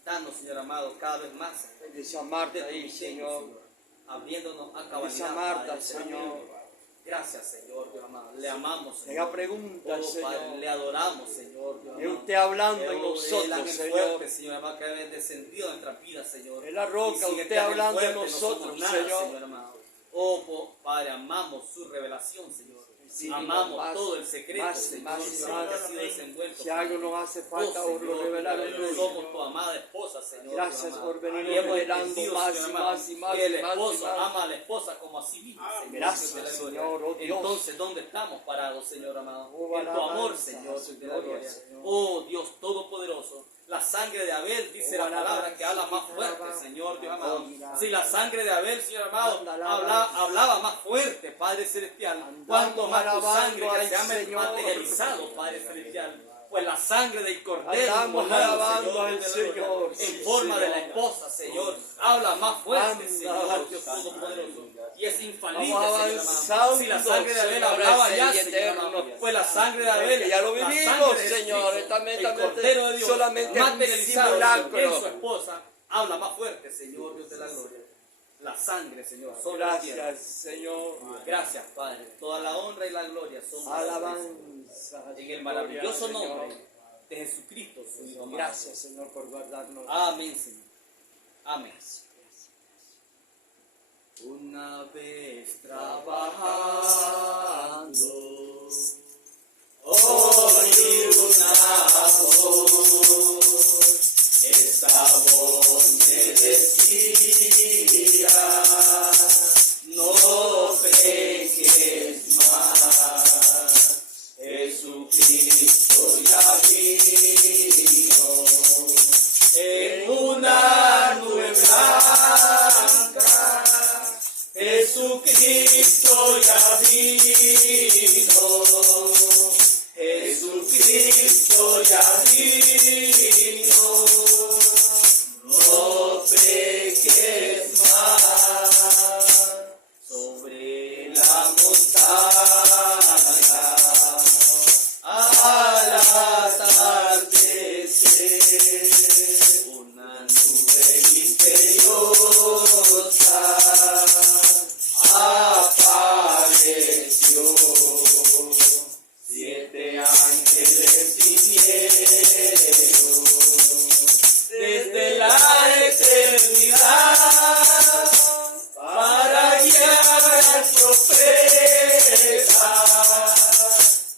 Danos, Señor amado, cada vez más Bendice a Marta de tu ahí, misterio, Señor. Señor, abriéndonos a Bendice cabalidad, a Marta, Padre, Señor. Gracias, Señor, Dios amado. Le amamos, Tenga Señor. preguntas, Oh, Padre, Señor. le adoramos, Señor, Dios Es amado. usted hablando en El nosotros, ángel Señor. fuerte, Señor amado, que ha descendido en nuestra vida, Señor. Es la roca, Y sin usted este ángel hablando en fuerte no somos nosotros, nada, Señor. amado. Oh, Padre, amamos su revelación, Señor. Sí, amamos más, todo el secreto, más, Señor, más, Señor, más. que ha sido desenvuelto. Si algo nos hace falta, Oh, os lo Señor, revelaré Señor, hoy. somos tu amada esposa, Señor. Gracias Dios amado. por venirnos Y hemos revelando entendido, más Señor y amado, más y más que el y más y esposo más. ama a la esposa como a sí mismo, Señor. Gracias, Dios de la gloria. Señor, oh Dios. Entonces, ¿dónde estamos parados, Señor amado? Oh, En tu amor, alabanza, Señor, su de la gloria, gloria. Señor. Oh, Dios Todopoderoso. La sangre de Abel, dice Oh, la palabra, alabanza, que habla más su fuerte, alabanza. Señor, Dios amado. Oh, mira. Si la sangre de Abel, Señor amado, Alabanza. hablaba más fuerte, Padre Celestial, Andamos cuanto más tu alabando sangre que al se ha Señor. materializado, Padre Celestial. Pues la sangre del Cordero, Andamos inmolado, alabando Señor, al de la Señor, gloria, sí, en forma de la Señor. esposa, Señor, habla más fuerte, Anda, Señor, Dios Santo. Todopoderoso. Y es infalible, Vamos Señor avanzando, amado. Si la sangre de Abel Señor, hablaba ese ya, y Señor eterno. amado, pues la sangre de Abel, Que ya lo la vivimos, sangre de Señor, Cristo, también, el Cordero de Dios, solamente un materializado simulacro. en su esposa, habla más fuerte, Señor, Dios de la gloria. La sangre, Señor, sobre la tierra. Gracias, Señor. Gracias, Padre. Toda la honra y la gloria son para ti. Alabanza. En el maravilloso Gloria, nombre Señor. de Jesucristo, su Hijo amado. Gracias, Señor, por guardarnos. Amén, Señor. Amén. Una vez trabajando, oí una voz, esta voz me decía, no peques más, Jesucristo ya vino en una nube blanca. Jesucristo ya vino, Jesucristo ya vino, no peques más, sobre la montaña, al atardecer, una nube misteriosa apareció, 7 ángeles vinieron desde la eternidad para guiar al profeta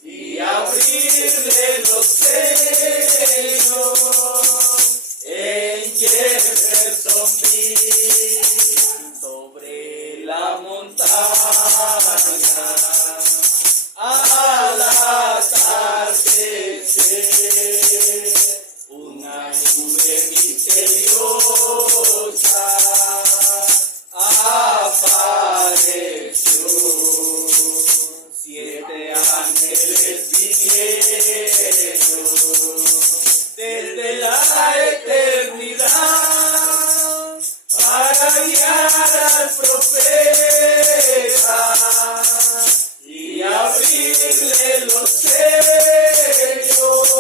y abrirle los sellos en Jeffersonville, sobre la montaña, al atardecer, una nube misteriosa apareció, 7 ángeles vinieron desde la eternidad para guiar al profeta y abrirle los sellos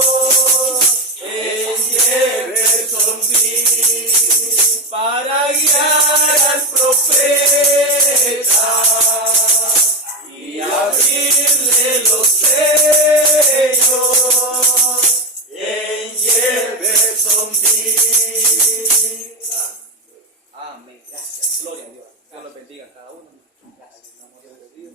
Amén. Gracias. Gloria a Dios. Dios los bendiga a cada uno. Gracias. En el nombre de Dios.